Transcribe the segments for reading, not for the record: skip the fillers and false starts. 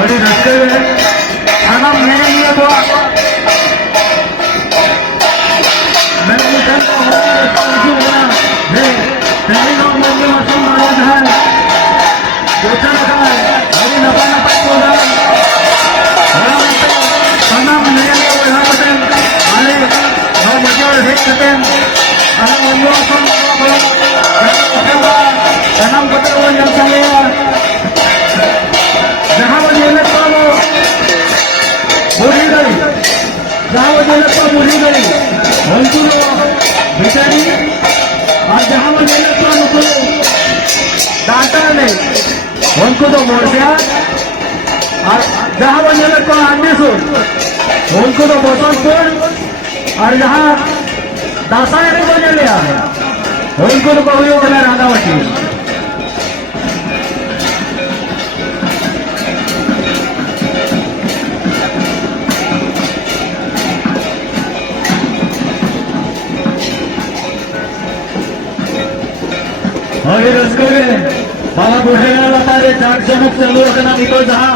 बड़ी रस्ते में खाना मैंने लिया तो मैंने होना पहले लोग मुझे मौसम मालूम है सोचा लगा है अभी नफा नफा होगा खाना मैंने लिया तो यहाँ बटन आले नौ बजे और एक सेकंड आले मुझे मौसम खाना बता वो जब चलेगा जहाँ वो जेल तो वो बुरी गई जहाँ वो जेल तो बुरी गई उनको बेचारी और जहाँ वो जेल तो उनको डांटा नहीं उनको तो मोड़ दिया और जहाँ वो जेल तो आने सो उनको तो बोतल तोड़ और जहाँ दासा ने बने लिया उनको तो कभी वो बना राधा वटी और ये रस्ते में बाबा बुढ़ेगा लता रे जाट जनक चलो रखना निकल जहाँ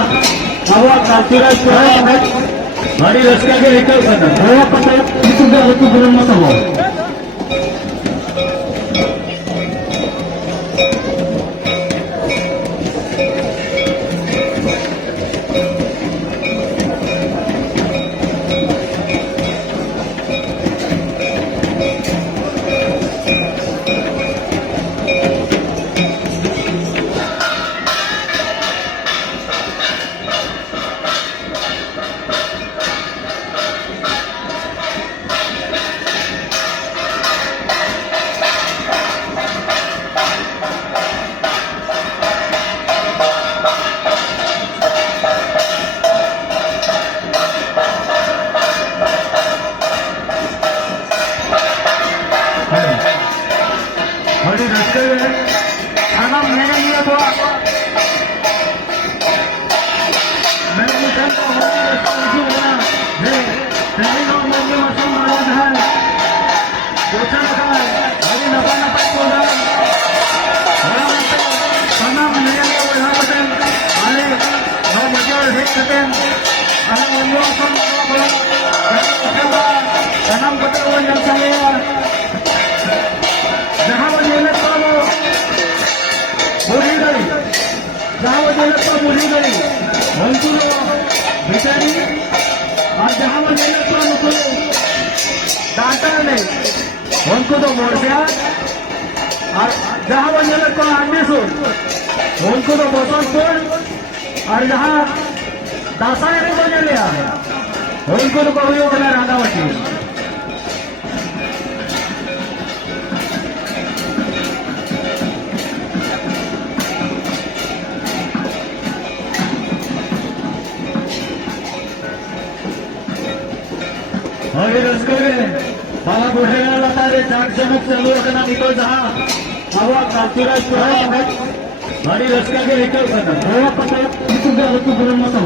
हवा कांचुराज पुरा है हरी रस्ते के निकल करना हवा पता itu dah betul betul masalah बड़ी रस्ते में खाना मैंने लिया तो मैंने होना पहले लोग मुझे मौसम मालूम है सोचा लगा है अभी नफा नफा होगा खाना मैंने लिया तो यहाँ बटन आले नौ बजे और एक सेकंड आले मुझे मौसम खाना बता वो जब चलेगा जहाँ वो जेल तो वो बुरी गई जहाँ वो जेल तो बुरी गई उनको बेचारी और जहाँ वो जेल तो उनको डांटा नहीं उनको तो मोड़ दिया और जहाँ वो जेल तो आने सो उनको तो बोतल तोड़ और जहाँ दासा ने बने लिया उनको तो कभी वो बना राधा वटी और ये रस्ते में बाबा बुढ़ेगा लता रे जाट जनक चलो रखना निकल जहाँ हवा कांचुराज पुरा है हरी रस्ते के निकल करना हवा पता itu dah betul betul masalah